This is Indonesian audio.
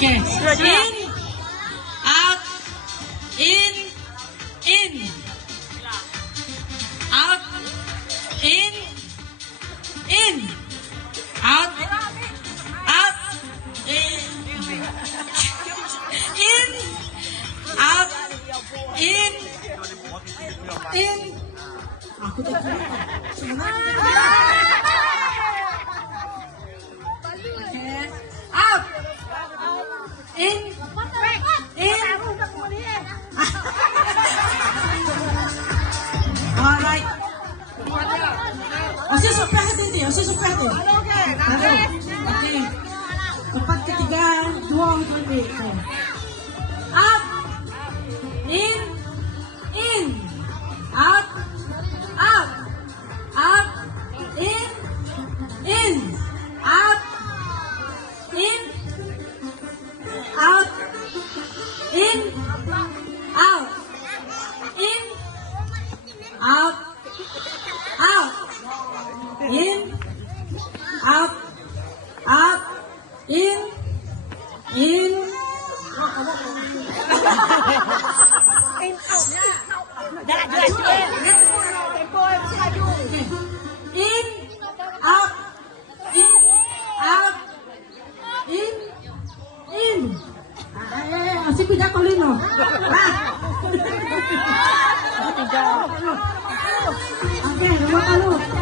Okay. In, out, in, in, out, in, in, out, out, in, in, out, in, in. Aku tak tahu. Out. In. In. Alright. Masih seperti ini, masih seperti. Okey. Tempat ketiga, dua untuk itu. Up. In. In. Out. Out. Out. In. In. Out. In. Out. In. Out. In. Out. Out. In. Out. Out. In. In. In. Out. In. Out. In. In. Así cuidado con Lino. Okay, nomor 1.